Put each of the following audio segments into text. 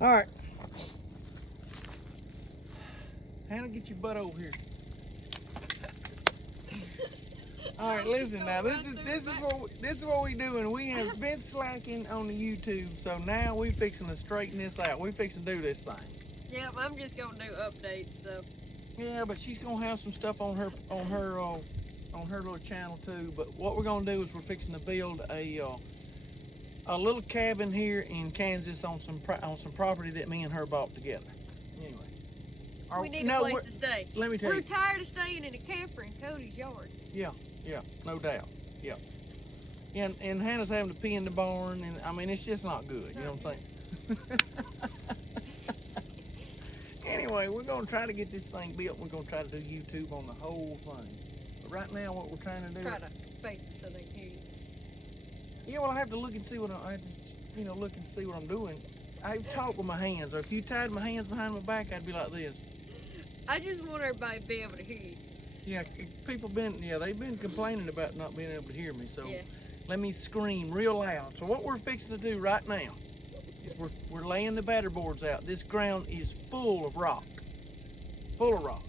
All right. Hannah, get your butt over here. All right, listen now. This is what we doing. We have been slacking on the YouTube, so now we fixing to straighten this out. We fixing to do this thing. Yep, I'm just gonna do updates. So. Yeah, but she's gonna have some stuff on her little channel too. But what we're gonna do is we're fixing to build a little cabin here in Kansas on some property that me and her bought together. Anyway. We need a place to stay. Let me tell you. We're tired of staying in a camper in Cody's yard. Yeah, no doubt. Yeah. And Hannah's having to pee in the barn, and I mean, it's just not good. You know what I'm saying? Anyway, we're gonna try to get this thing built. We're gonna try to do YouTube on the whole thing. But right now, what we're trying to do. Try to face it so they can hear you. Yeah, well, I have to look and see what look and see what I'm doing. I talk with my hands, or if you tied my hands behind my back, I'd be like this. I just want everybody to be able to hear you. Yeah, they've been complaining about not being able to hear me, so yeah. Let me scream real loud. So what we're fixing to do right now is we're laying the batter boards out. This ground is full of rock.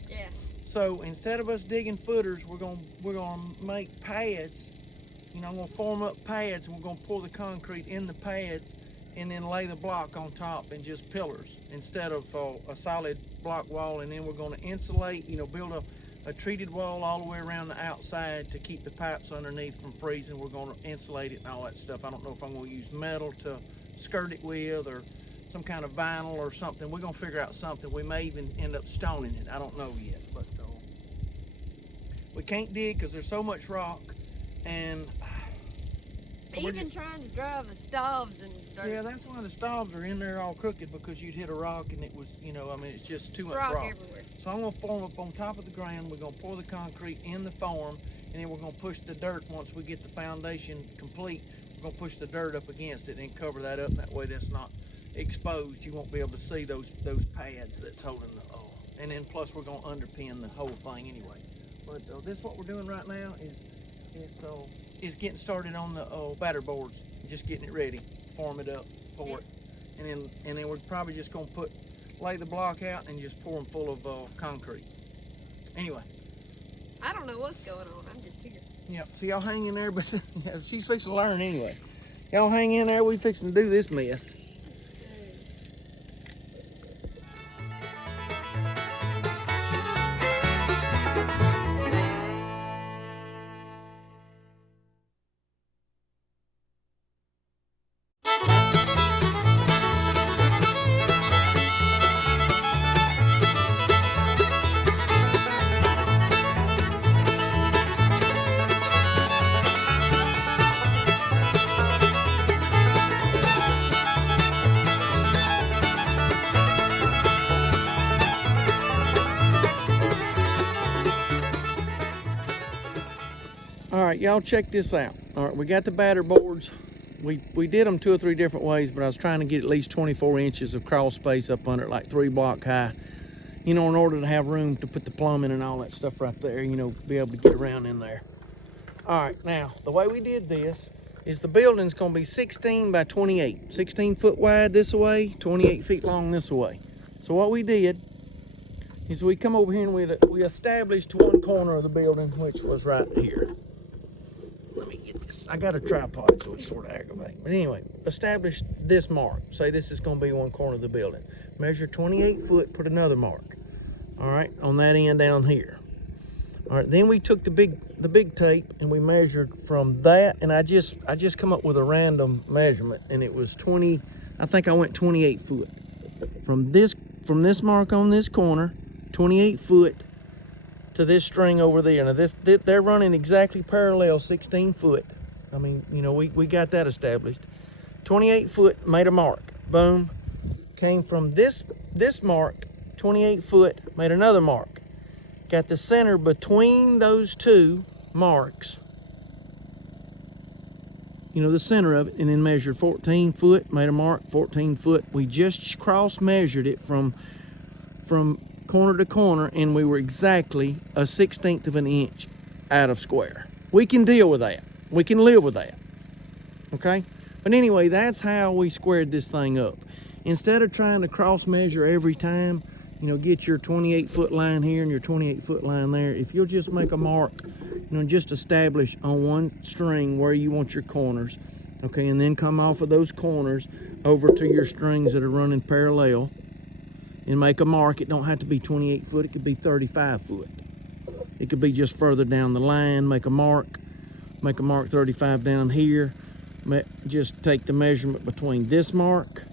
Yeah. So instead of us digging footers, we're gonna make pads. You know, I'm gonna form up pads, and we're gonna pour the concrete in the pads, and then lay the block on top and just pillars instead of a solid block wall. And then we're gonna insulate. You know, build a treated wall all the way around the outside to keep the pipes underneath from freezing. We're gonna insulate it and all that stuff. I don't know if I'm gonna use metal to skirt it with, or some kind of vinyl or something. We're gonna figure out something. We may even end up stoning it. I don't know yet, but we can't dig because there's so much rock. And even trying to drive the stalls and dirt. Yeah, that's why the stalls are in there all crooked, because you'd hit a rock and it was, you know, I mean, it's just too much rock everywhere. So I'm gonna form up on top of the ground. We're gonna pour the concrete in the form, and then we're gonna push the dirt. Once we get the foundation complete, we're gonna push the dirt up against it and cover that up. That way that's not exposed. You won't be able to see those pads that's holding the and then plus we're gonna underpin the whole thing anyway. But this what we're doing right now is getting started on the batter boards, just getting it ready, form it up, pour it, and then we're probably just gonna lay the block out and just pour them full of concrete. Anyway, I don't know what's going on. I'm just here. Yeah, so y'all hang in there, but she's fixing to learn anyway. Y'all hang in there. We fixing to do this mess. All right, y'all check this out. All right, we got the batter boards. We did them 2 or 3 different ways, but I was trying to get at least 24 inches of crawl space up under it, like 3 block high, you know, in order to have room to put the plumbing and all that stuff right there, you know, be able to get around in there. All right, now, the way we did this is the building's gonna be 16 by 28, 16 foot wide this way, 28 feet long this way. So what we did is we come over here and we established one corner of the building, which was right here. Let me get this. I got a tripod, so it's sort of aggravating. But anyway, establish this mark. Say this is going to be one corner of the building. Measure 28 foot, put another mark. All right, on that end down here. All right, then we took the big tape and we measured from that, and I just come up with a random measurement, and it was 20. I think I went 28 foot from this mark on this corner, 28 foot. To this string over there. Now they're running exactly parallel, 16 foot. I mean, you know, we got that established. 28 foot, made a mark. Boom. Came from this mark, 28 foot, made another mark. Got the center between those 2 marks. You know, the center of it, and then measured 14 foot, made a mark, 14 foot. We just cross measured it from corner to corner, and we were exactly a 1/16 of an inch out of square. We can deal with that. We can live with that. Okay? But anyway, that's how we squared this thing up. Instead of trying to cross measure every time, you know, get your 28-foot line here and your 28-foot line there, if you'll just make a mark, you know, just establish on one string where you want your corners, okay, and then come off of those corners over to your strings that are running parallel and make a mark. It don't have to be 28 foot, it could be 35 foot. It could be just further down the line. Make a mark 35 down here. Just take the measurement between this mark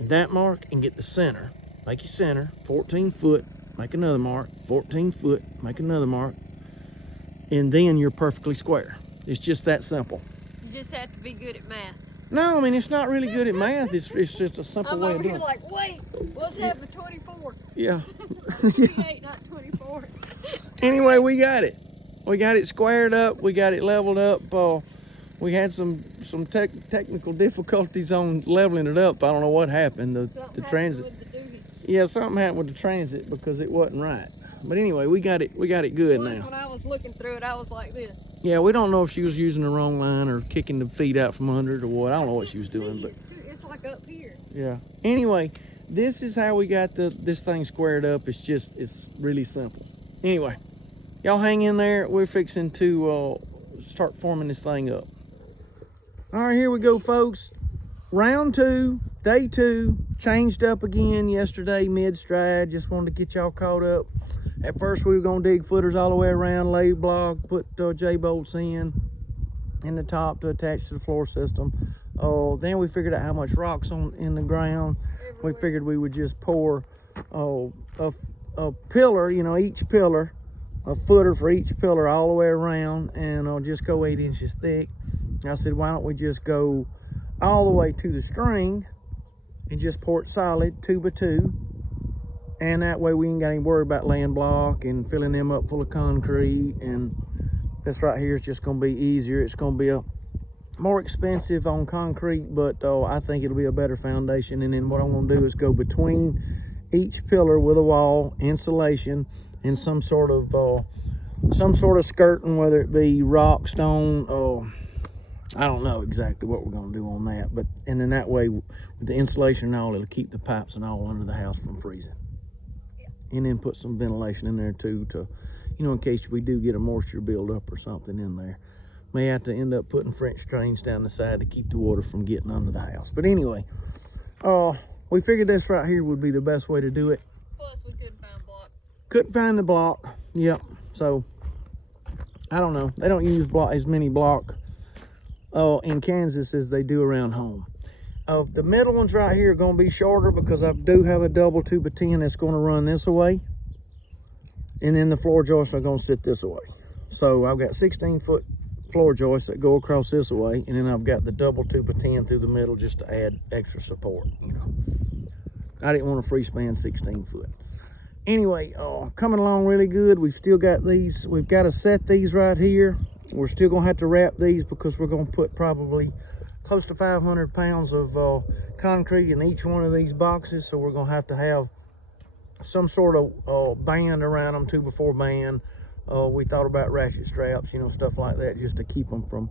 and that mark and get the center. Make your center, 14 foot, make another mark, 14 foot, make another mark, and then you're perfectly square. It's just that simple. You just have to be good at math. No, I mean, it's not really good at math. It's just a simple way of doing it. I'm over here like, wait, what's that for 24? Yeah. 28, not 24. Anyway, we got it. We got it squared up. We got it leveled up. We had some technical difficulties on leveling it up. I don't know what happened. The transit. With the doohickey. Yeah, something happened with the transit because it wasn't right. But anyway, we got it good now. When I was looking through it, I was like this. Yeah, we don't know if she was using the wrong line or kicking the feet out from under it or what. I don't know what she was doing, but It's like up here. yeah. Anyway, this is how we got this thing squared up. It's really simple. Anyway, y'all hang in there. We're fixing to start forming this thing up. All right, here we go, folks. Round 2, day 2, changed up again yesterday mid-stride. Just wanted to get y'all caught up. At first, we were gonna dig footers all the way around, lay block, put J-bolts in the top to attach to the floor system. Then we figured out how much rock's in the ground. We figured we would just pour a pillar, you know, each pillar, a footer for each pillar all the way around, and just go 8 inches thick. I said, why don't we just go all the way to the string and just pour it solid 2 by 2, and that way we ain't got any worry about laying block and filling them up full of concrete. And this right here is just going to be easier. It's going to be more expensive on concrete, but I think it'll be a better foundation. And then what I'm going to do is go between each pillar with a wall, insulation, and some sort of skirting, whether it be rock, stone, I don't know exactly what we're going to do on that, but and then that way with the insulation and all, it'll keep the pipes and all under the house from freezing. Yeah. And then put some ventilation in there too, to, you know, in case we do get a moisture buildup or something in there. May have to end up putting French drains down the side to keep the water from getting under the house. But anyway, we figured this right here would be the best way to do it. Plus, we couldn't find block. Couldn't find the block. Yep. So I don't know. They don't use as many block in Kansas as they do around home. The middle ones right here are going to be shorter because I do have a double 2 by 10 that's going to run this away, and then the floor joists are going to sit this away. So I've got 16-foot floor joists that go across this way, and then I've got the double 2 by 10 through the middle just to add extra support. You know, I didn't want to free span 16 foot. Anyway, coming along really good. We've still got these. We've got to set these right here. We're still gonna have to wrap these because we're gonna put probably close to 500 pounds of concrete in each one of these boxes. So we're gonna have to have some sort of band around them, 2x4 band. We thought about ratchet straps, you know, stuff like that, just to keep them from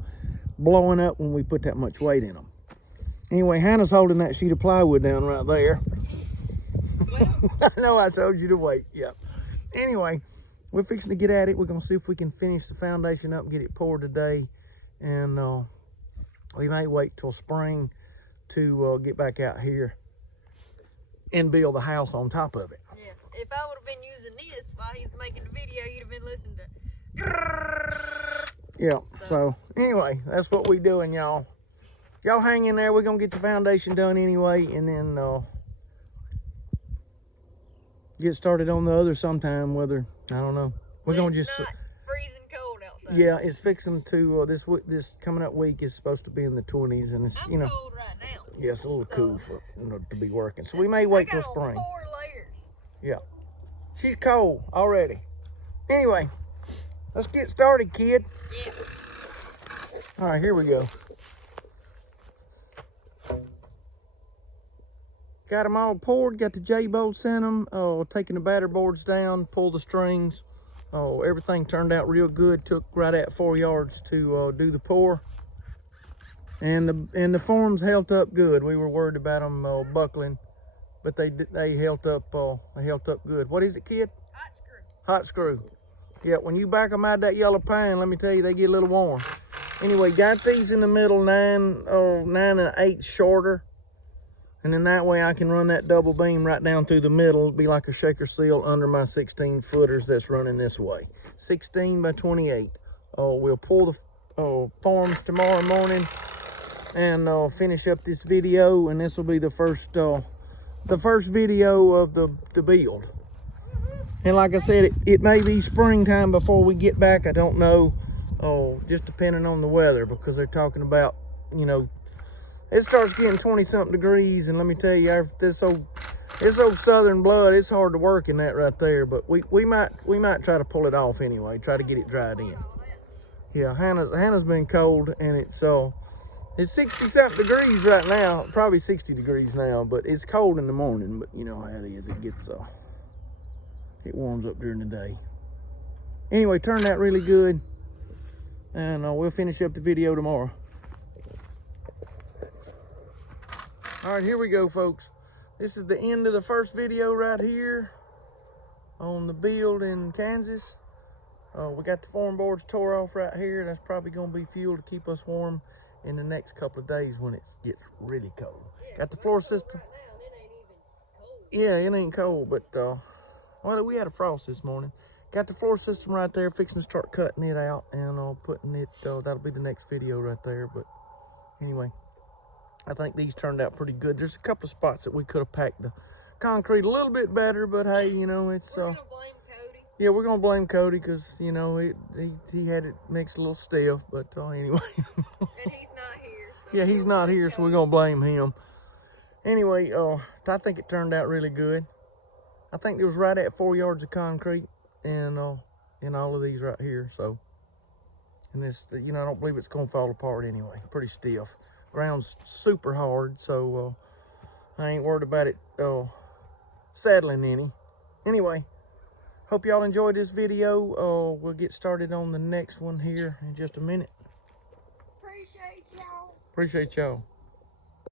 blowing up when we put that much weight in them. Anyway, Hannah's holding that sheet of plywood down right there. I know I told you to wait. Yep. Anyway, we're fixing to get at it. We're going to see if we can finish the foundation up and get it poured today. And we may wait till spring to get back out here and build the house on top of it. Yeah. If I would have been using this while he was making the video, you'd have been listening to. Yeah. So anyway, that's what we doing, y'all. Y'all hang in there. We're going to get the foundation done anyway, and then get started on the other sometime, whether, I don't know. We're going to just... Not freezing cold outside. Yeah, it's fixing to, this coming up week is supposed to be in the 20s, and it's, you know... cold right now. Yeah, it's a little cool for, to be working. So we may wait till spring. 4 layers. Yeah. She's cold already. Anyway, let's get started, kid. Yeah. All right, here we go. Got them all poured, got the J-bolts in them, taking the batter boards down, pull the strings. Everything turned out real good. Took right at 4 yards to do the pour. And the forms held up good. We were worried about them buckling but they held up good. What is it, kid? Hot screw. Hot screw. Yeah, when you back them out that yellow pine, let me tell you, they get a little warm. Anyway, got these in the middle, 9 1/8 shorter. And then that way I can run that double beam right down through the middle. It'll be like a shaker seal under my 16 footers that's running this way. 16 by 28. We'll pull the forms tomorrow morning and finish up this video. And this will be the first video of the build. And like I said, it may be springtime before we get back. I don't know. Just depending on the weather, because they're talking about, you know, it starts getting 20-something degrees, and let me tell you, this old southern blood, it's hard to work in that right there. But we might try to pull it off anyway. Try to get it dried in. Yeah, Hannah's been cold, and it's 60-something degrees right now. Probably 60 degrees now, but it's cold in the morning. But you know how it is. It gets it warms up during the day. Anyway, turned out really good, and we'll finish up the video tomorrow. All right, here we go, folks. This is the end of the first video right here on the build in Kansas. We got the form boards tore off right here. That's probably going to be fuel to keep us warm in the next couple of days when it gets really cold. Yeah, got the floor system. Right now, it ain't even cold. Yeah, it ain't cold, but well, we had a frost this morning. Got the floor system right there, fixing to start cutting it out and putting it. That'll be the next video right there. But anyway, I think these turned out pretty good. There's a couple of spots that we could have packed the concrete a little bit better, but hey, you know, it's we're gonna blame Cody. Yeah, we're gonna blame Cody because you know he had it mixed a little stiff. But anyway. And he's not here. So yeah, he's not here, so we're gonna blame him. Anyway, I think it turned out really good. I think there was right at 4 yards of concrete and in all of these right here. So, and this, you know, I don't believe it's gonna fall apart anyway. Pretty stiff. Ground's super hard, so I ain't worried about it settling any. Anyway, hope y'all enjoyed this video. We'll get started on the next one here in just a minute. Appreciate y'all. Appreciate y'all.